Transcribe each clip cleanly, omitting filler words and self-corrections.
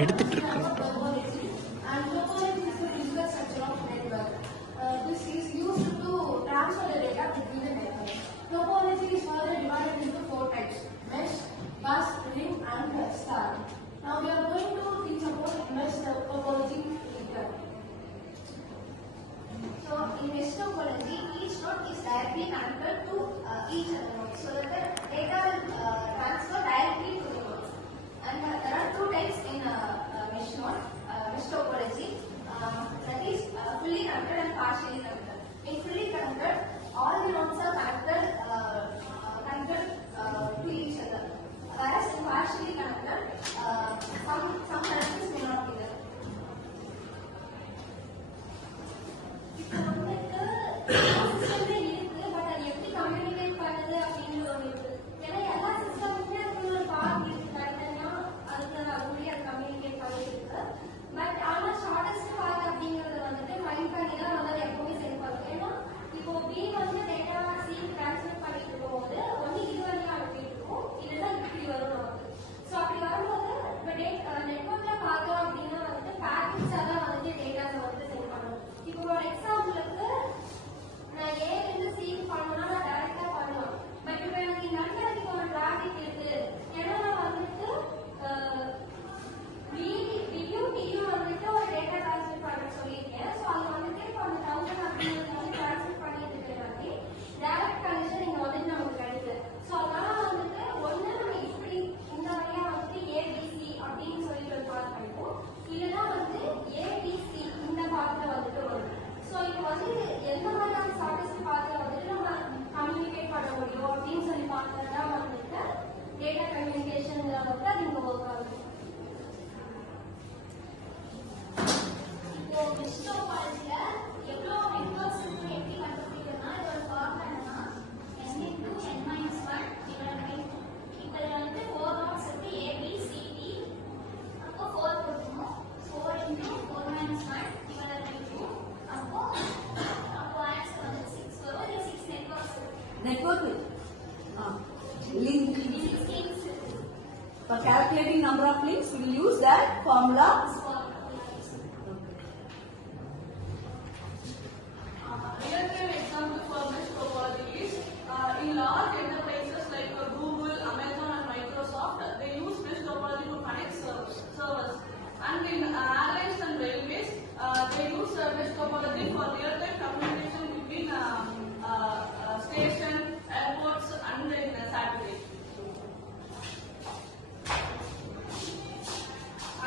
எடுத்துட்டு இருக்கேன். Topology is further divided into 4 types: mesh, bus, ring, and star. Now we are going to teach about mesh topology later. So in mesh topology, each node is directly connected to each other node, so that the data will transfer directly to the node. And there are 2 types in mesh node, mesh topology. That is fully connected and partially connected. In fully connected, all the nodes are connected to each other. Whereas in partially connected, some connections may not be there. Data communication network link. For calculating number of links, we will use that formula. Real-time example for mesh topology is in large enterprises like Google, Amazon, and Microsoft. They use mesh topology to connect servers. And in airlines and railways, they use mesh topology for real-time communication between station, airports, and in satellite.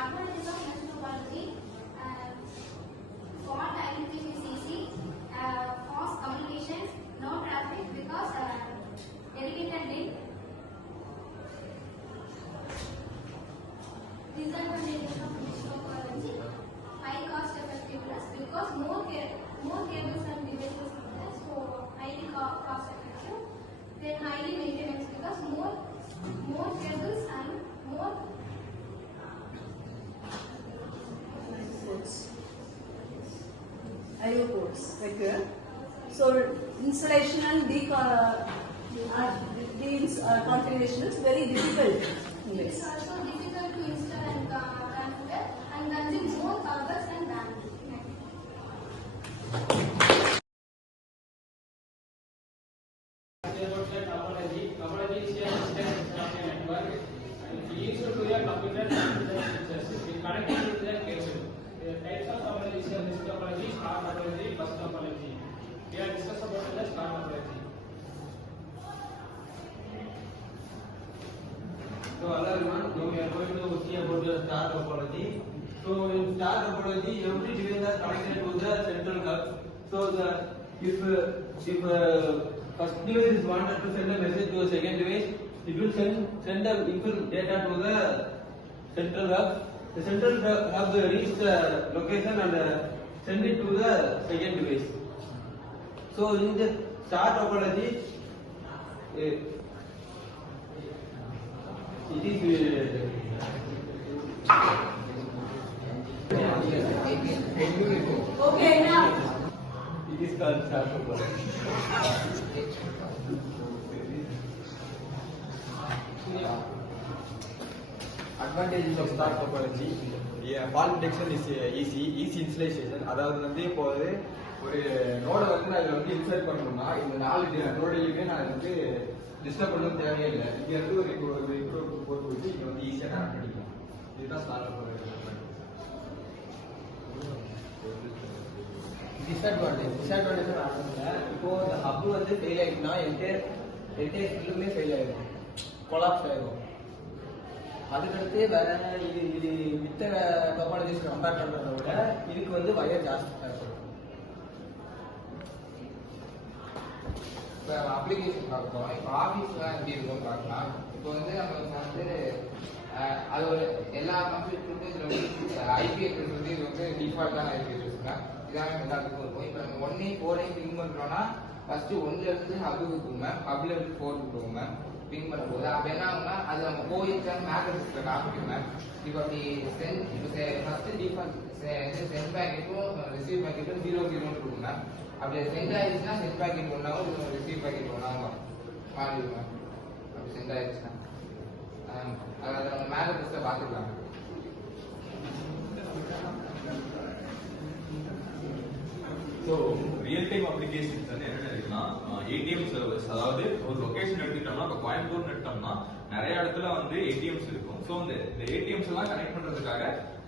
Advantage of mesh topology: fault identification is easy, fast communication, no traffic because dedicated link. Disadvantages of mesh topology: high cost effectiveness because more cables and devices are there, so highly cost effective. Then highly maintenance because more cables and more IO ports. Like so, installation and configuration is very difficult. It's also difficult to install and configure and consume more covers and bandwidth. Topology is a system network. It leads to a computer transmission features. It connects to the cable. The types of topology is mesh topology, star topology, bus topology. We are discussing about the star topology. So hello everyone, now we are going to see about the star topology. So in star topology, every device is connected to the central hub. So if first device is wanted to send a message to a second device, it will send the equal data to the central hub. The central hub reach the location and send it to the second device. So in the star topology, it is Okay, now. it is called star topology. Advantages of star topology. Fault detection is easy initialization. அதாவது வந்து இப்போ ஒரு நோட வந்து நான் இதுல வந்து இன்சர்ட் பண்ணணும்னா இந்த 4 நோடையுமே நான் வந்து டிஸ்டர்ப் பண்ணணும் தேவையே இல்லை. இங்க இருந்து ஒரு போட்டு வச்சு இங்க வந்து ஈஸியா கனெக்ட் பண்ணிக்கலாம். இதுதான் ஸ்டார் topology. டிஸ்அட்வான்டேஜ் ஆகுதுங்க. இப்போ இந்த ஹப் வந்து ஃபெயில் ஆயிடுச்சுன்னா என்டையர் ஃபீல்டுமே ஃபெயில் ஆயிடும், கொலாப்ஸ் ஆயிடும். அதுக்கடுத்து வேற இது மித்த டோபாலஜிஸ் கம்பேர் பண்றதை விட இதுக்கு வந்து வயர் ஜாஸ்தி தேவைப்படும். இப்போ அப்ளிகேஷன் பார்க்கலாம். இப்போ ஆஃபீஸ்லாம் எப்படி இருக்கும்னு பார்க்கலாம். இப்போ வந்து நம்ம வந்து அது ஒரு எல்லா கம்ப்யூட்டருக்கும் இதில் வந்து ஐபி அட்ரஸ் வந்து இது வந்து டிஃபால்ட்டான ஐபி அட்ரஸ்ங்க. இதான எல்லாத்துக்கும் இருக்கும். இப்போ நம்ம 1 பிங் பண்ணுறோம்னா ஃபர்ஸ்ட் 1லேருந்து ஹபுக்கு போகும் மேம், ஹப்லேருந்து 4க்கு போகும் மேம். பிங் பண்ணும்போது அப்போ என்ன ஆகும்னா அது நம்ம போயிருக்கான்னு மேக் அட்ரஸில் காமிக்கும் மேம். இப்போ அப்படி ஃபர்ஸ்ட் டிஃபால்ட் சென்ட் பேக்கெட்டும் ரிசீவ் பேக்கெட்டும் 0 இருக்கும் மேம். அப்படி சென்ட் ஆயிடுச்சுன்னா சென்ட் பேக்கெட் ஒன்றாகும், ரிசீவ் பேக்கெட் ஒன்றாகும் மாறிடும் மேம். அப்படி சென்ட் ஆயிடுச்சுன்னா அதை நம்ம மேக் அட்ரஸில் பார்த்துக்கலாம். ஸோ ரியல் டைம் அப்ளிகேஷன்ஸ் வந்து என்னென்ன இருக்குன்னா ஏடிஎம் சர்வீஸ். அதாவது ஒரு லொகேஷன் எடுத்துட்டோம்னா இப்போ கோயம்புத்தூர் எடுத்தோம்னா நிறைய இடத்துல வந்து ஏடிஎம்ஸ் இருக்கும். ஸோ இந்த ஏடிஎம்ஸ் எல்லாம் கனெக்ட் பண்றதுக்காக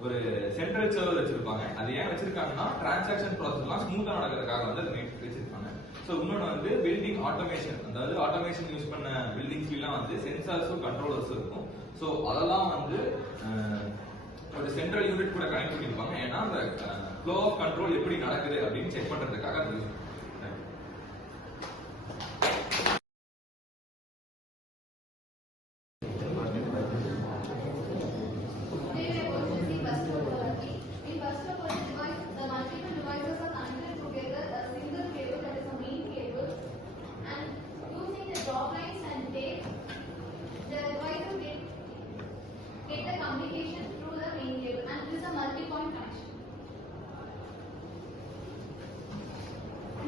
ஒரு சென்ட்ரல் சர்வர் வச்சிருப்பாங்க. அது ஏன் வச்சிருக்காங்கன்னா டிரான்சாக்ஷன் ப்ராசஸ் எல்லாம் ஸ்மூத்தா நடக்கிறதுக்காக வந்து அது வச்சிருப்பாங்க. ஸோ இன்னொன்று வந்து பில்டிங் ஆட்டோமேஷன். அதாவது ஆட்டோமேஷன் யூஸ் பண்ண பில்டிங்ஸ் எல்லாம் வந்து சென்சார்ஸும் கண்ட்ரோலர்ஸும் இருக்கும். ஸோ அதெல்லாம் வந்து ஒரு சென்ட்ரல் யூனிட் கூட கனெக்ட் பண்ணிருப்பாங்க. ஏன்னா அந்த ஃப்ளோ ஆஃப் கண்ட்ரோல் எப்படி நடக்குது அப்படின்னு செக் பண்றதுக்காக அது use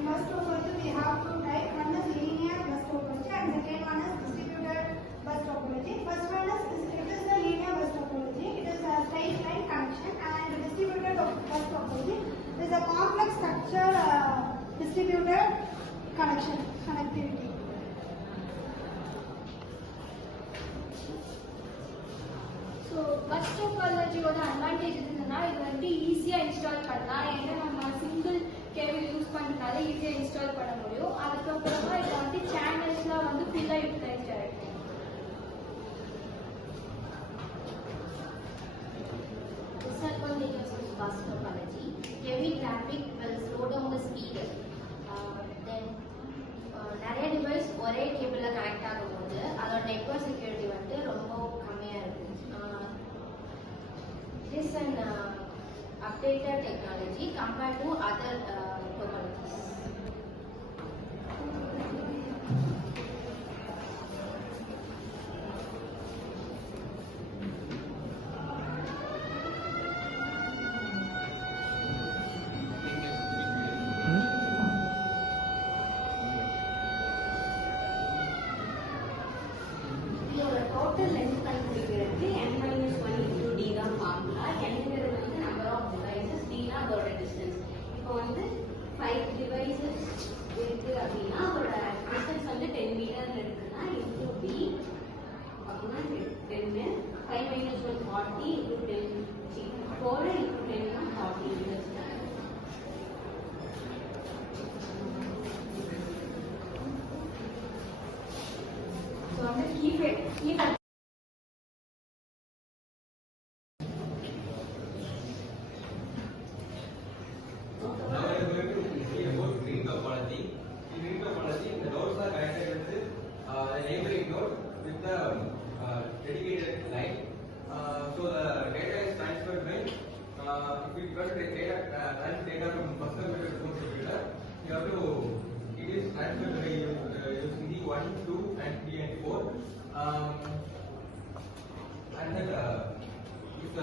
Bus topology we have two types. One is linear bus topology and second one is distributed bus topology. First one is it is the linear bus topology. It is a straight line connection, and distributed bus topology is a complex structure distributed connectivity. So bus டோபாலஜியோட advantages என்னன்னா இது வந்து ஈஸியாக இன்ஸ்டால் பண்ணலாம். ஏன்னா நம்ம single cable use பண்ணுறதுனால ஈஸியாக இன்ஸ்டால் பண்ண முடியும். அதுக்கப்புறமா இதில் வந்து சேனல்ஸ்லாம் வந்து ஃபுல்லாக யூட்டிலைஸ் ஆகிடும். Disadvantages of bus topology: heavy traffic will slow down the speed. Then நிறைய டிவைஸ் ஒரே கேபிள்ல கனெக்ட் ஆகும்போது அதோட நெட்வொர்க் செக்யூரிட்டி வந்து ரொம்ப கம்மியா இருக்கு. It is an updated technology compared to other topologies. இதோட டோட்டல் லென்த் கண்டுபிடிக்கிறதுக்கு n-1 into d தான் ஃபார்முலா. n-ங்கிறது வந்து நம்பர் ஆஃப் டிவைசஸ், d-னா அதோட டிஸ்டன்ஸ். இப்போ வந்து 5 டிவைசஸ் இருக்கு அப்படின்னா அதோட டிஸ்டன்ஸ் வந்து 10 மீட்டர்ல இருக்குன்னா into d அப்படின்னா 10, 5 - 1 40 into 10, 4 into 10 னா 40 meters. ஸோ வந்து keep Now we are going to see about green topology. In green topology, the nodes are connected with the neighboring node with the dedicated line. So the data is transferred by if we got the transfer data from first computer to fourth computer, you have to it is transferred by using the 1, 2, and 3 and 4. And then if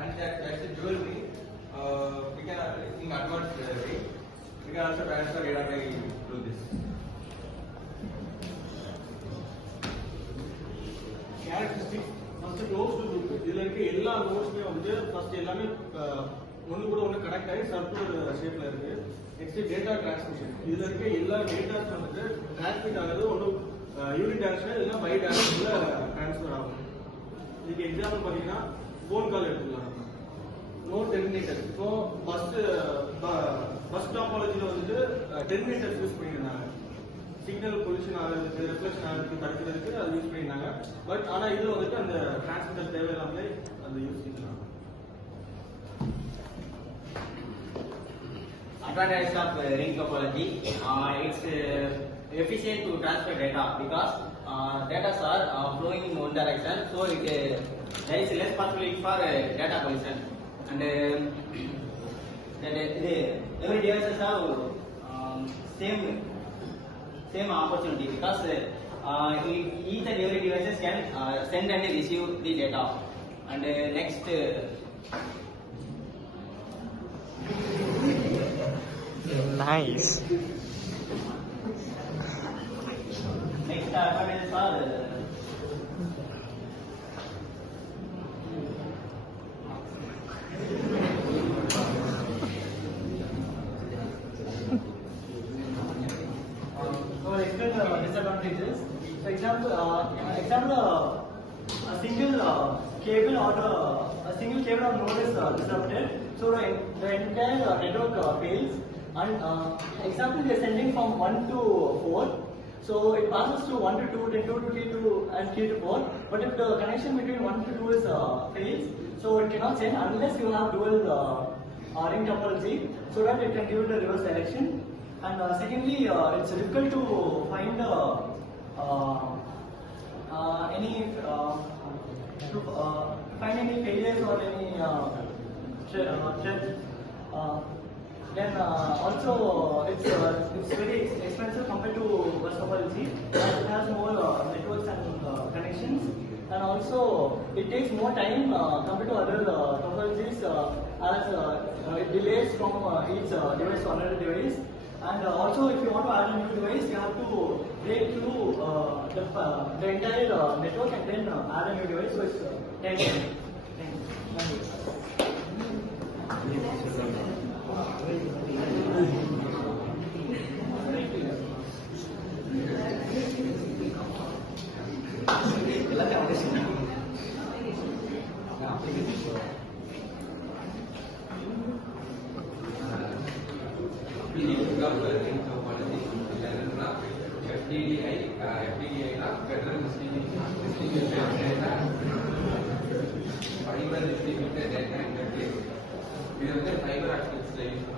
and that's a dual way. We can in advanced way. We can also transfer data by do this. Characteristics first close group. இதுல இருக்க எல்லா நோட்ஸுமே வந்துட்டு ஃபர்ஸ்ட் எல்லாமே ஒன்று கூட ஒன்று கனெக்ட் ஆகி சர்க்குலர் ஷேப்ல இருக்கு. Next data transmission. இதுல இருக்க எல்லா டேட்டாஸ் வந்துட்டு டிரான்ஸ்மிட் ஆகுது ஒன்று யூனிட் டைரக்ஷன் இல்லைன்னா பை டைரக்ஷன்ல டிரான்ஸ்ஃபர் ஆகும். இதுக்கு எக்ஸாம்பிள் பார்த்தீங்கன்னா ஃபோன் கால் எடுத்துக்கலாம். No terminator. ஸோ ஃபர்ஸ்ட் டாபாலஜியில் வந்துட்டு டெர்மினேட்டர்ஸ் யூஸ் பண்ணியிருந்தாங்க. சிக்னல் பொல்யூஷன் ஆகிறதுக்கு ரிஃப்ளெக்ஷன் ஆகிறதுக்கு தடுக்கிறதுக்கு அது யூஸ் பண்ணியிருந்தாங்க. பட் ஆனால் இதில் வந்துட்டு அந்த டிரான்ஸ்மிட்டர் தேவையில்லாமலே அந்த யூஸ் பண்ணிக்கலாம். Advantage of ring topology, it's efficient to transfer data because data are flowing in one direction, so there is less possibility for data collision. And every devices have same opportunity because each and every devices can send and receive the data. And next. Nice. Next advantages are so explain disadvantages. So example, a single cable or a single cable or node is disrupted, so the entire network fails. And example, we are sending from 1 to 4, so it passes to 1 to 2, then 2 to 3 to and 3 to 4. But if the connection between 1 to 2 is fails, so it cannot send unless you have dual ring topology, so that it can give the reverse direction. And secondly, it's difficult to find any failures or any threats. Then also it's very expensive compared to bus topology. It has more networks and connections, and also it takes more time compared to other topologies as it delays from each device to another device. And also if you want to add a new device, you have to break through the entire network and then add a new device. So it's time. Federal Distribution Fiber Distributed Data Interface. இது வந்து ஃபைபர் ஆப்டிக்ஸ்ல யூஸ்